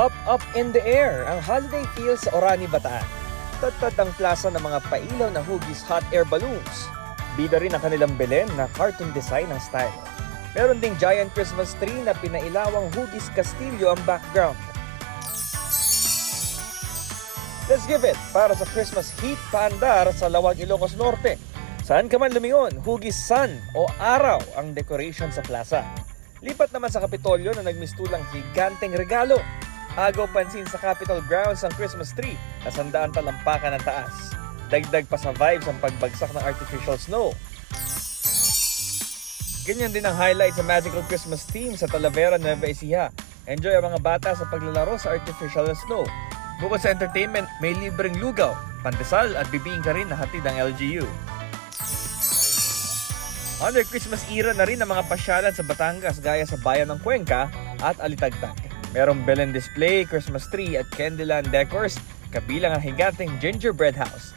Up in the air ang holiday feel sa Orani, Bataan. Tatad ang plaza ng mga pailaw na hugis hot air balloons. Bida rin ang kanilang Belen na cartoon design ang style. Meron ding giant Christmas tree na pinailawang hugis Castillo ang background. Let's give it para sa Christmas heat paandar sa Lawag, Ilocos Norte. Saan ka man lumingon, hugis sun o araw ang decoration sa plaza. Lipat naman sa Kapitolyo na nagmistulang higanteng regalo. Agaw pansin sa Capitol grounds ang Christmas tree na sandaan talampakan ng taas. Dagdag pa sa vibes ang pagbagsak ng artificial snow. Ganyan din ang highlight sa magical Christmas theme sa Talavera, Nueva Ecija. Enjoy ang mga bata sa paglalaro sa artificial snow. Bukod sa entertainment, may libreng lugaw, pandesal at bibingka rin na hatid ang LGU. Under Christmas era na rin ang mga pasyalan sa Batangas gaya sa Bayan ng Cuenca at Alitagtag. Merong Belen display, Christmas tree at Candyland decors, kabilang ang higanteng gingerbread house.